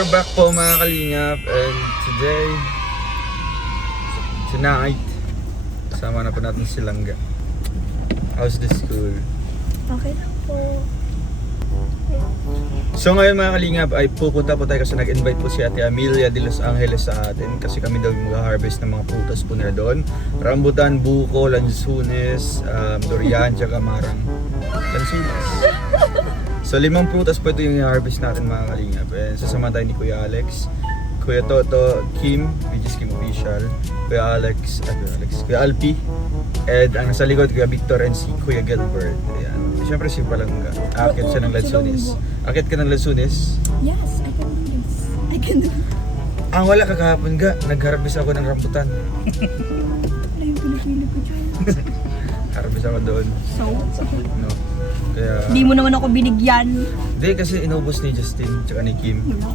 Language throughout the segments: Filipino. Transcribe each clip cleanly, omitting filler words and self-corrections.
We're back po mga kalingap, and tonight kasama na po natin si Langga. How's the school? Okay lang po. So ngayon mga kalingap ay pupunta po tayo kasi nag-invite po si Ate Amelia de Los Angeles sa atin kasi kami daw mag-harvest ng mga prutas po nila doon. Rambutan, buko, lansunes, durian, tsaka marang. Lansunes. So 5 prutas po ito yung i-harvest natin mga kalingap. And sasama tayo ni Kuya Alex, Kuya Toto, Kim, which is Kim Official, Kuya Alex, Kuya Alpi, and ang nasa likod Kuya Victor and si Kuya Gilbert. Ayan. Siyempre si Palangga. Akit siya ng lansunes. Akit ka ng lansunes? Yes, I can do this. I can do this. Ang wala kakahapon ga, nag-harvest ako ng rambutan. Ano yung pinipili ko dyan? Harvest ako doon. So? No. Kaya... Hindi mo naman ako binigyan. Hindi kasi inubos ni Justin tsaka ni Kim. Wala.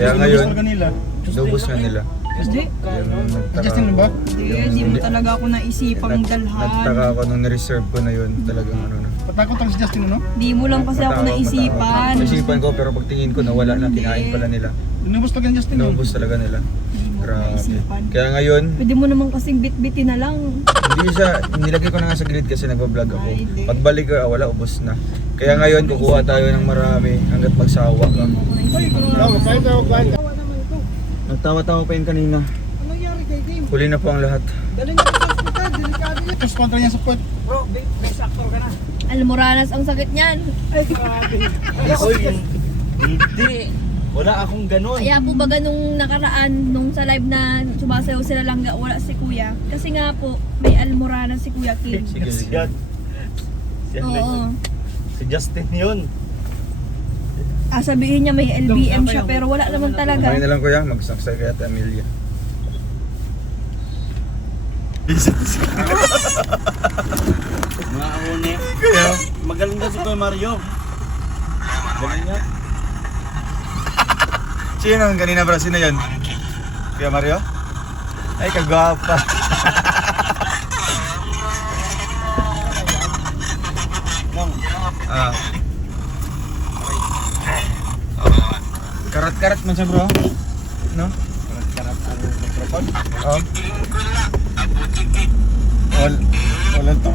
Kaya ngayon, nila. inubos nga nila. Hindi. Yung nagtaka, Justin ba? Hindi mo talaga ako naisipang dalhan. Nagtaka ako nung na-reserve ko na yun. Talagang ano na. Patakot lang si Justin, no? Hindi mo lang kasi ako naisipan. Naisipan ko pero pagtingin ko nawala na, kinain pala nila. Inubos talaga ni Justin. Inubos talaga nila. Hindi mo Grabe. naisipan. Kaya ngayon, Pwede mo naman kasing bit-bitin na lang. hindi siya, nilagay ko na nga sa grid kasi nagpa-vlog ako. Ay, hindi. Pagbalik ko, wala, ubos na. Kaya ngayon, kukuha tayo ng marami hanggat magsawa ka. Nagtawa-tawa pa yun kanina. Huli na po ang lahat. Tapos kontra niya sa puwet. Almoranas ang sakit niyan. Hindi. Wala akong ganun. Kaya po ba ganung nakaraan nung sa live na sumasayaw sila lang wala si Kuya? Kasi nga po may almoranas si Kuya Kim. Sige, Si sige. yan. Si yan Oo. yun. Si Justin yun. Sabihin niya may LBM siya pero wala naman talaga. Kumain na lang kuya, mag-saksay kay Ate Amelia. Mga ahone. Kaya? Magaling na si Kuya Mario. Magaling nga. Sino ang kanina bro? Sino yun? Kuya Mario? Ay, kagwapa. Ah. Karat-karat man siya bro. No? Karat ang mikrofon. Oh. Wala to.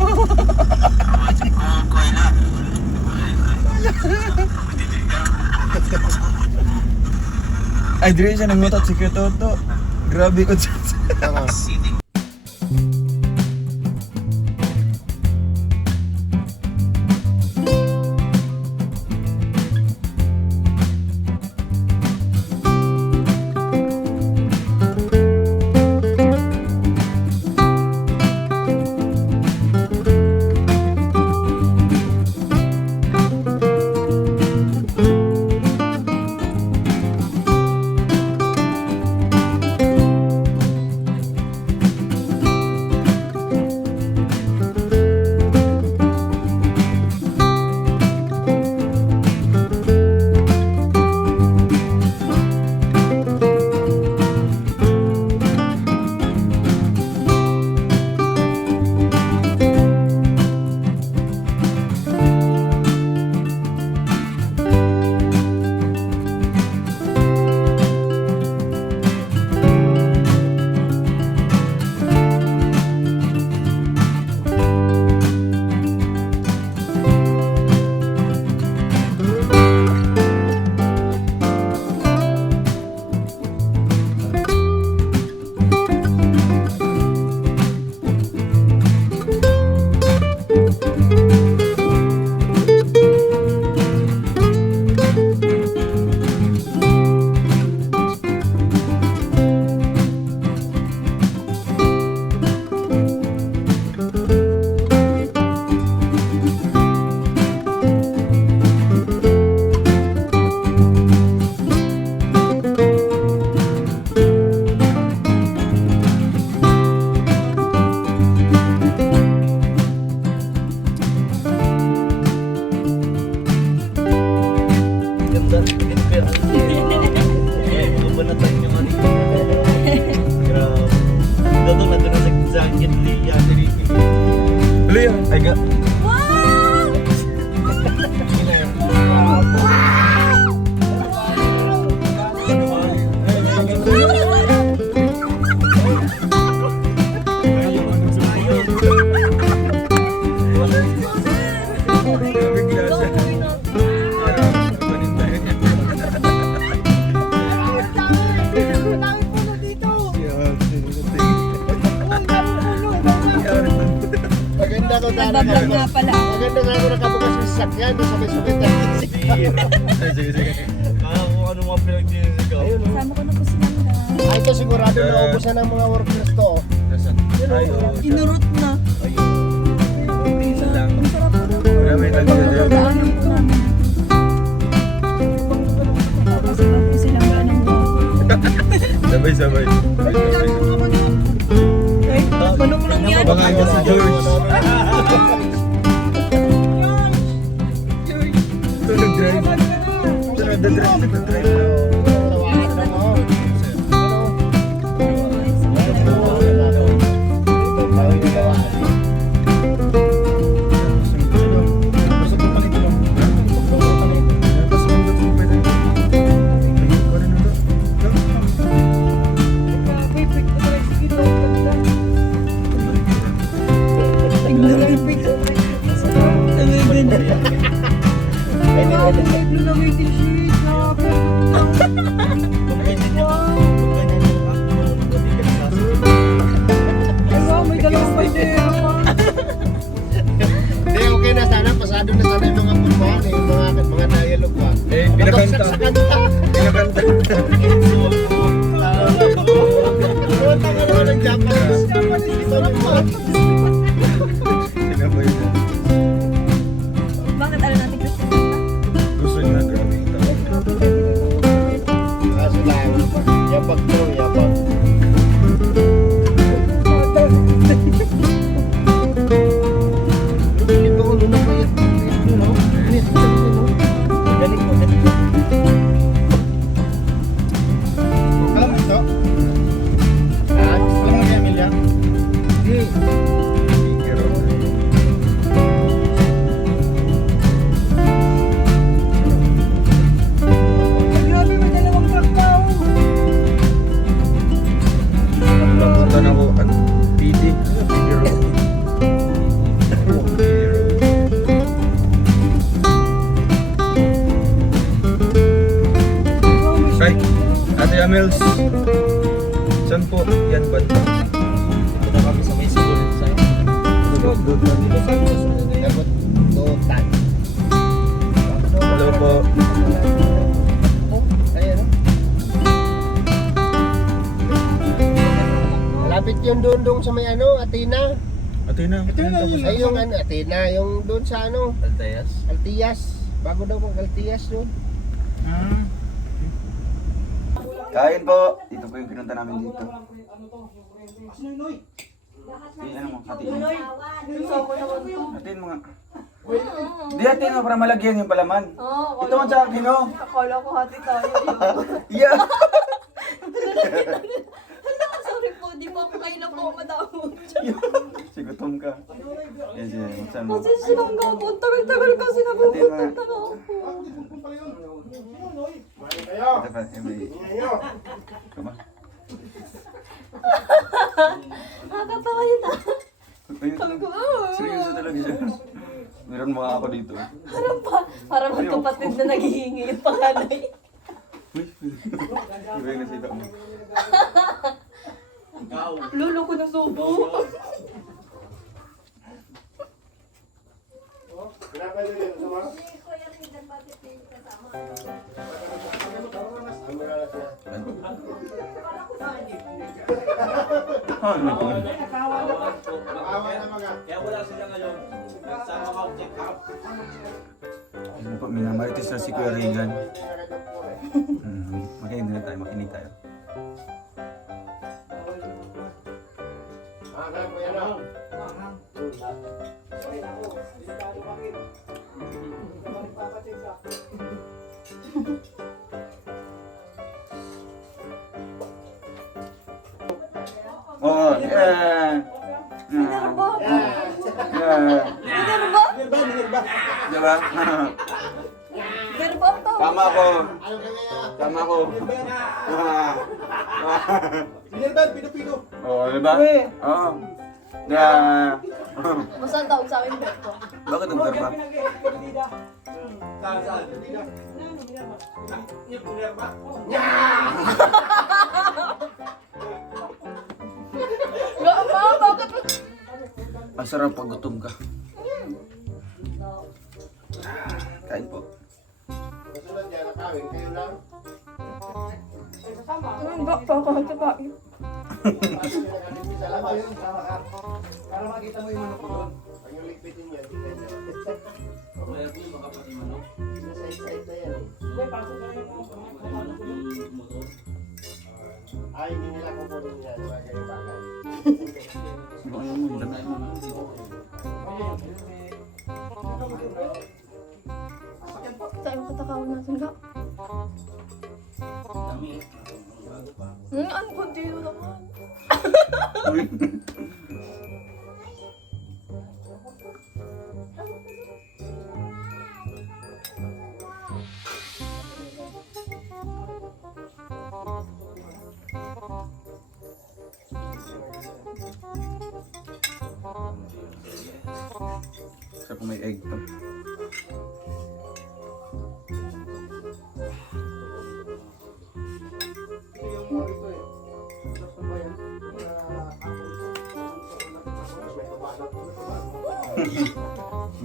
Ay, diri siya nangutot si Kuya Toto. Grabe ko siya. Ay ga. Wow! Nagbablog nga pala ako. Maganda nga ako nakabukas ng sasakyan, doon sabay-sabay tayo. Sige, sige. Kung ano mga pinagdinisigaw. Kasama ko na po silang Ay, ito sigurado na ubusan ng mga workers to. Nasaan? Ay, oo. inurot na. Isa lang. Ang sarap po na po. Marami nagdadaan. Daanan po namin. Tapos iba po silang gaan ng Sabay-sabay. Ay, manok lang yan. Abangan niyo si George. Ito nag-drive. Ito nag-drive. Tawagan na mo. Hindi, okay na sana. Pasado na sana yung mga pulpahan eh. Yung mga dialogue ba. Eh, pinakanta. Sa kanta. Pinakanta. Punta ka naman ng Japanese. Ito naman. Sino ba yun? Bakit alam natin gusto mo? Gusto niyo na grabe ito. Kaso lang, yapag to, yapag. Ito ko nung nabayat. Ito no? Ito no? Galing mo, galing mo. Alam mo ito? Ah, Alam mo kay Emilia? hindi. Pero, Grabe, may dalawang truck pa ako. napunta na ako. Ano? PD. PD Road. Oh, PD Road. Ay, Ate Amels. Saan po? Yan ba? Ito na kami sa may school. Doon pa dito. Dapat tutan. Hello po. Ayan. Malapit yung doon sa may ano, Athena. Ate na. Ito na yun. Ay, yung ano, Athena, yung doon sa ano, Altayas. Altias. Bago daw mag Altias doon. Ah. Kain po. Dito po yung pinunta namin dito. Ano mo? Hatiin mo. Hatiin mo nga. Di hatiin mo para malagyan yung palaman. Ito ang sa akin, oh. Akala ko hati tayo. Yeah. Sorry po, di ba ako kayo na po ako madamot. Sigutom ka. Yes, yes. Saan mo? Kasi silang gapo, tagal-tagal kasi napupunta na ako. Ito pa, may... Kama? Nakakatawa yun ah. Sabi ko, seryoso talaga siya. Meron mga ako dito. Parang magkapatid na naghihingi yung panganay. Iba yung nasita mo. Lulo ko ng subo. Ano po? Kaya wala sila ngayon. Sama ka check up. Ano po, minamarites na si Kuya Regan. Makinig na tayo, makinig tayo. Oh, yeah. Minerva. Yeah. Minerva. Diba? Minerva ang tawag. Tama ko. Tama ko. Minervan, pino-pino. Oh, diba? Oo. Yeah. Basta ang tawag sa akin, Berto. Bakit ang tarpa? Saan? Bakit? Ang sarap pag gutom ka. Kain po. Kasunod yan, nakawin kayo lang. Bakit ako nagkakain? Salamat yun, sama ka. Para makita mo yung manok doon. Pag yung ligpitin yan. Kaya po yung mga pati manok. Side-side na yan. Motor. Ay, hindi nila kukunin yan. Mga ganyan bagay. Tayo katakawan natin ka. Dami. Bago pa. Ang kunti yun naman. Sa kung may egg pa.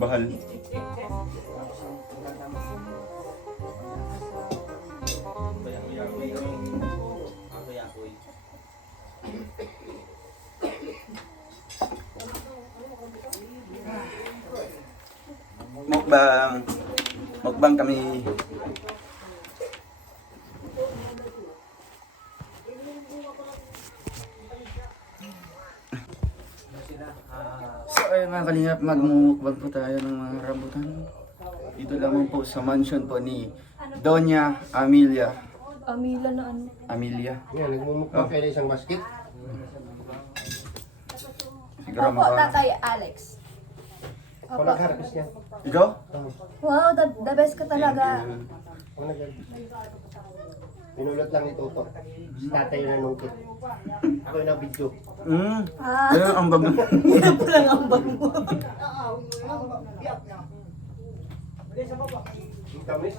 Bahal. Mukbang. Mukbang kami. So ayun mga kalingap, magmumukbang po tayo ng mga rambutan. Dito lamang po sa mansion po ni Doña Amelia. Amila na ano. Amelia. Yan, nagmumukbang kayo ng isang basket. Siguro Opo, Tatay Alex. Ako nag-harvest yan. Ikaw? Wow, the best ka talaga. Ako pinulot lang ni Toto. Si tatay yung nanungkit. Ako yung na-video. Kaya ang bag mo. Lang ang bag mo. Yung tamis.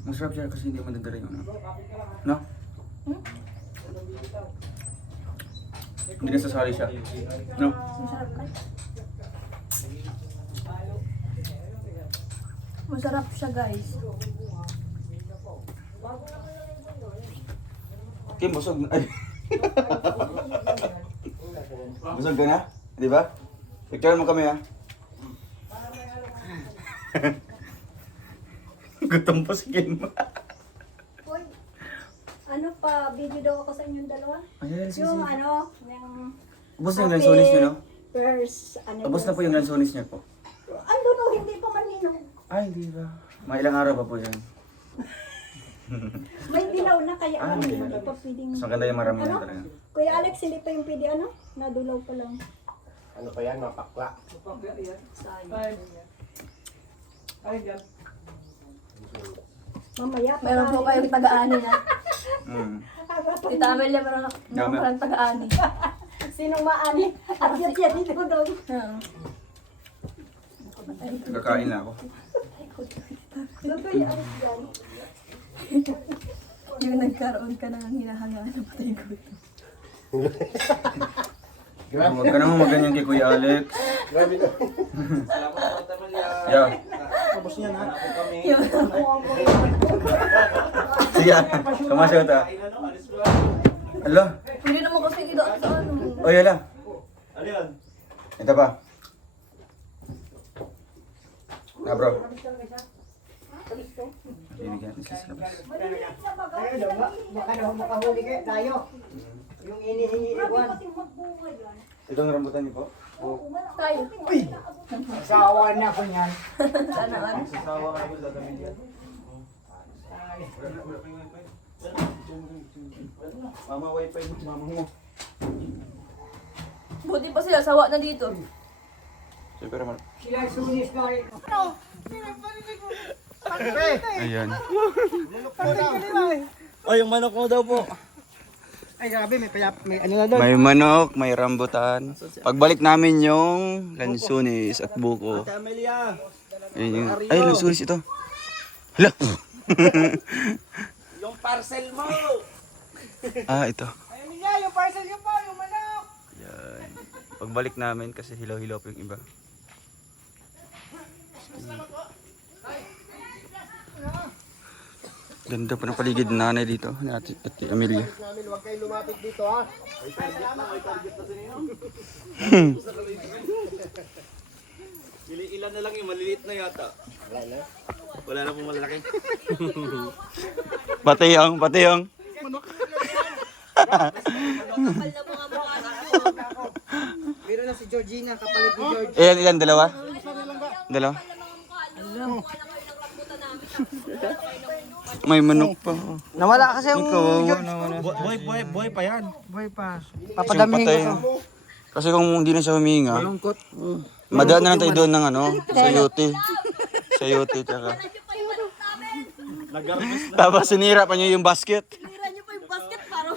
Masarap siya kasi hindi madadala yung ano. No? Hindi nasasali siya. No? Masarap siya, guys. Kim, busog na. Ay. Busog ka na? Di ba? Picture mo kami ha. Gutom pa si Kim. Hoy, ano pa, video daw ako sa inyong dalawa? Ayan, Yung ano, yung Ubus na yung lansones niyo, no? first, ano Ubus na po yung lansones niya po. Ano no, hindi pa maninog. Ay, di ba? Mga ilang araw pa po yan. May dilaw na kaya Ah, ano, may hindi dilaw. pa pwedeng... So, ganda yung marami Ano? na talaga. Kuya Alex, hindi pa yung pwede ano? Nadulaw pa lang. Ano pa yan, mapakla. Mamaya, Meron po kayong taga-ani na. Tita Amelia, meron Dami. kayong taga-ani. Sinong maani? At yan dito daw. Kakain na ako. Kuya Alex yan. Yung nagkaroon ka ng hinahangaan ng patay ko. Huwag ka naman maganyan kay Kuya Alex. Grabe na. Salamat po, Tamelia. Yeah. Tapos niya na po kami. Siya. Kamasya ta. Ay, ano, alis ba? Ala. Pwede naman kasi idaan sa ano. O, yala. Ano yun? Ito pa. Na bro. Binigyan natin sa labas. Baka daw makahuli kayo tayo. Yung inihingi iwan. Itong rambutan niyo po? Tayo. Asawa na ko niyan. Sana ano. Sasawa ka po sa Amelia. Mama, wifi mo. Mama mo. Buti pa sila, sawa na dito. Super man. Sila sunis na rin. Ayan. Oh, yung manok mo daw po. Ay grabe, may ano na doon. May manok, may rambutan. Pagbalik namin yung lansunis at buko. Tamelia. Ayun yung... Ay, lansunis ito. Hala! Yung parcel mo. Ah, ito. Ay, niya, yung parcel niyo po, yung manok. Yan. Pagbalik namin kasi hilaw-hilaw po yung iba. Ganda pa ng paligid ng nanay dito, ni Ate Amelia. Namin, huwag kayo lumapit dito ha. Ilan na lang yung maliliit na yata. Wala na pong malalaki. Patiyong. Pero na si Georgina, kapalit ni George. Ilan? Dalawa? Dalawa? May manok pa. Nawala kasi yung Boy pa yan. boy pa. Papadamihin ko to. Kasi kung hindi na siya huminga, Malungkot. madaan na lang tayo doon ng sa Yote. Sa Yote, tsaka. Tapos sinira pa niyo yung basket. Tira niyo pa yung basket para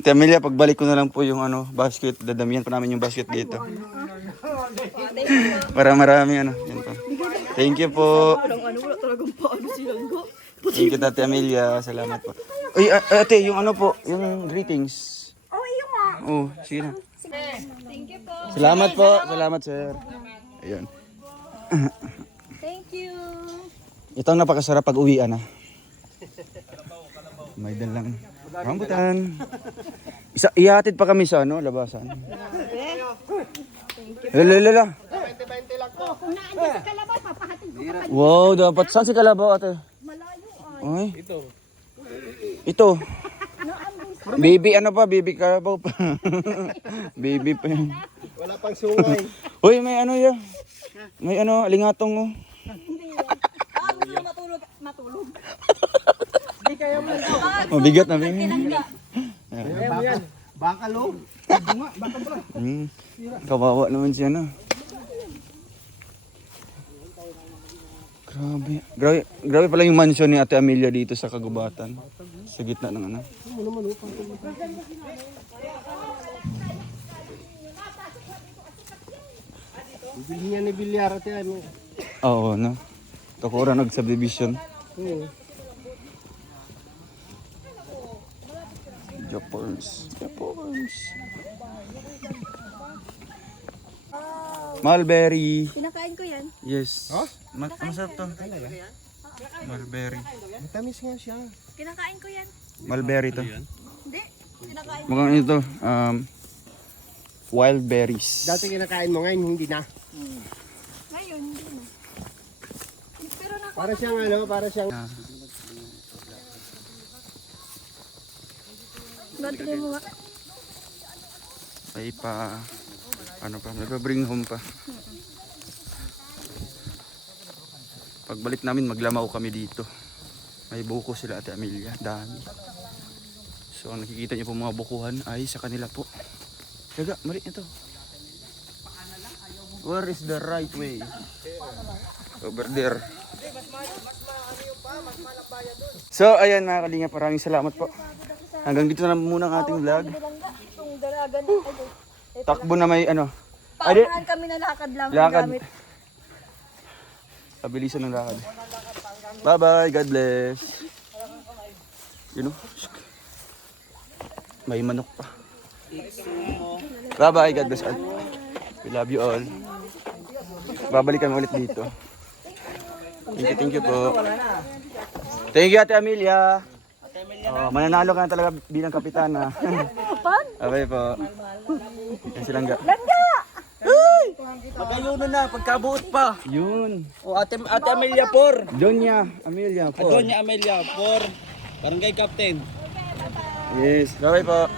Ate Amelia, pagbalik ko na lang po yung basket. Dadamihan pa namin yung basket dito. Para marami Yan pa. Thank you po. wala talagang paano silang go. Thank you, Ate Amelia. Salamat po. Uy, ate, yung yung greetings. Oh, iyo nga. Oh, sige na. Thank you po. Salamat po. Salamat, sir. Ayun. Thank you. Ito ang napakasarap pag uwian May dalang rambutan. Ihatid pa kami sa labasan. Lala. 20-20 lang po. Kung naandun si Kalabaw, papahatid ko kapag Wow, dapat. Saan si Kalabaw, ate? malayo Ay. ay. Ito. Baby Baby Kalabaw pa. Baby pa yan. Wala pang sungay. Uy, may yan. May lingatong Gusto na matulog. Mabigat na ba? Baka lo. Kawawa naman siya Grabe pala yung mansion ni Ate Amelia dito sa Kagubatan. Sa gitna ng Bilhin niya ni Bilyar ate ano. Oo, Kakura nag-subdivision. Japons. Mulberry. Kinakain ko yan. Yes. Masarap to. Mulberry. Matamis nga siya. Kinakain ko yan. Mulberry to. Hindi. Kinakain Mukhang ito, wild berries. Dati kinakain mo ngayon, hindi na. Ngayon, hindi na. Pero na Para siyang para siyang... Gantuloy mo nga. Ay bring home pa. Pagbalik namin, maglamaw kami dito. May buko sila Ate Amelia, dami. So ang nakikita niyo po mga bukuhan ay sa kanila po. Daga, mali ito. Where is the right way? Over there. So ayan mga kalingap, maraming salamat po. Hanggang dito na muna ang ating vlog. Itong dalagan. Takbo na may Paarahan kami na lakad lang. Lakad. Gamit. Pabilisan ng lakad. Bye-bye. God bless. May manok pa. Bye-bye. God bless all. We love you all. Babalik kami ulit dito. Thank you po. Thank you, Ate Amelia. Mananalo ka na talaga bilang kapitana. Okay po. Yan si Langga. Magayuno na, pagkabuot pa. Yun. O Ate Amelia por. Donya Amelia po. Doña Amelia por. Barangay Captain. Yes. Bye-bye po.